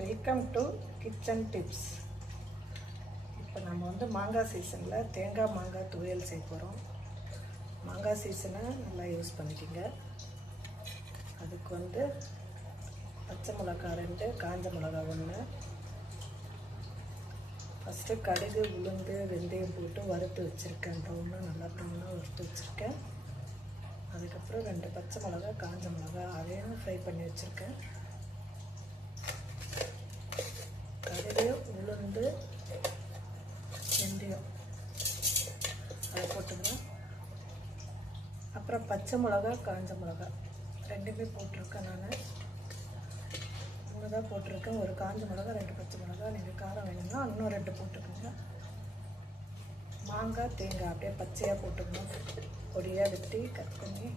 Welcome to kitchen tips. இப்போ நம்ம வந்து மாங்காய் சீசனில் தேங்காய் மாங்காய் துவையல் செய்ய போகிறோம். மாங்காய் சீசனை நல்லா யூஸ் பண்ணிக்கோங்க. அதுக்கு வந்து பச்சை மிளகா 2, காஞ்ச மிளகா 1. ஃபஸ்ட்டு கடுகு, உளுந்து, வெந்தயம் போட்டு வறுத்து வச்சுருக்கேன். நல்லா ப்ரௌனாக வறுத்து வச்சுருக்கேன். அதுக்கப்புறம் 2 பச்சை மிளகா, காஞ்ச மிளகா அதையும் ஃப்ரை பண்ணி வச்சுருக்கேன். கடுகு, உளுந்து, வெந்தயம் அதை போட்டுக்கலாம். அப்புறம் பச்சை மிளகா, காஞ்ச மிளகா 2மே போட்டிருக்கேன். நான் 3 தான் போட்டிருக்கேன். ஒரு காஞ்ச மிளகா, 2 பச்சை மிளகா. நீங்கள் காரம் வேணும்னா இன்னும் 2 போட்டுக்கோங்க. மாங்காய், தேங்காய் அப்படியே பச்சையாக போட்டுக்கணும். பொடியாக வெட்டி கட் பண்ணி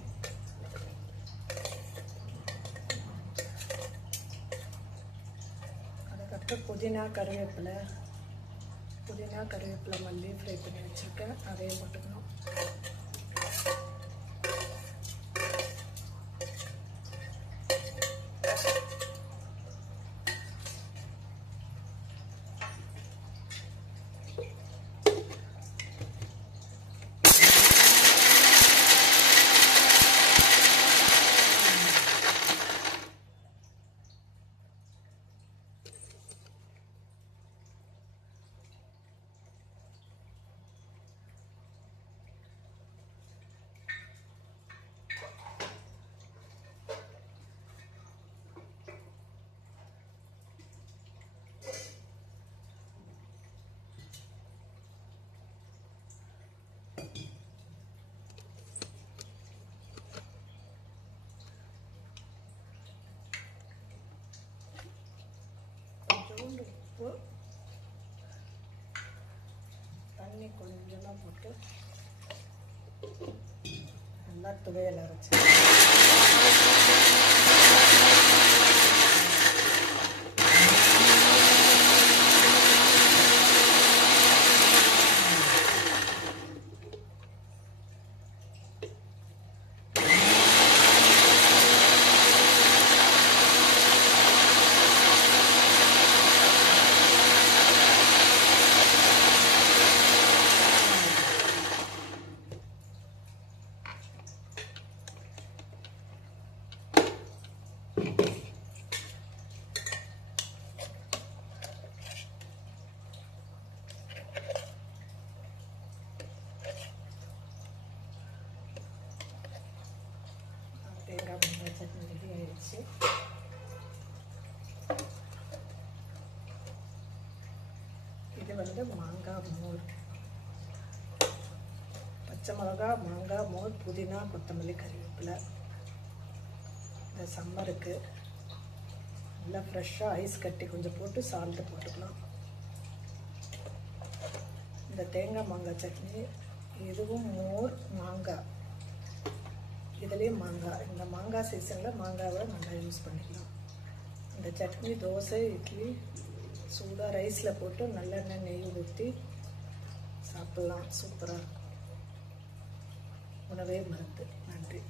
அதுக்கப்புறம் புதினா, கருவேப்பிலை மல்லி ஃப்ரை பண்ணி வச்சுருக்கேன். அதையும் போட்டுக்கணும். உப்பு, தண்ணி கொஞ்சமாக போட்டு நல்லா துவையல் அரைச்சி தேங்காய் மாங்காய் சட்னி ரெடி ஆயிடுச்சு. இது வந்து மாங்காய் மோர், பச்சை மிளகா, மாங்காய் மோர், புதினா, கொத்தமல்லி, கறிவேப்பிலை. இந்த சம்மருக்கு நல்லா ஃப்ரெஷ்ஷாக ஐஸ் கட்டி கொஞ்சம் போட்டு சால்ட்டு போட்டுக்கலாம். இந்த தேங்காய் மாங்காய் சட்னி, இதுவும் மோர், மாங்காய், இதுலேயும் மாங்காய். இந்த மாங்காய் சீசனில் மாங்காவை நல்லா யூஸ் பண்ணிக்கலாம். இந்த சட்னி தோசை, இட்லி, சூடாக ரைஸில் போட்டு நல்லெண்ணெய், நெய் ஊற்றி சாப்பிட்லாம். சூப்பராக இருக்கும். உணவே மருந்து. நன்றி.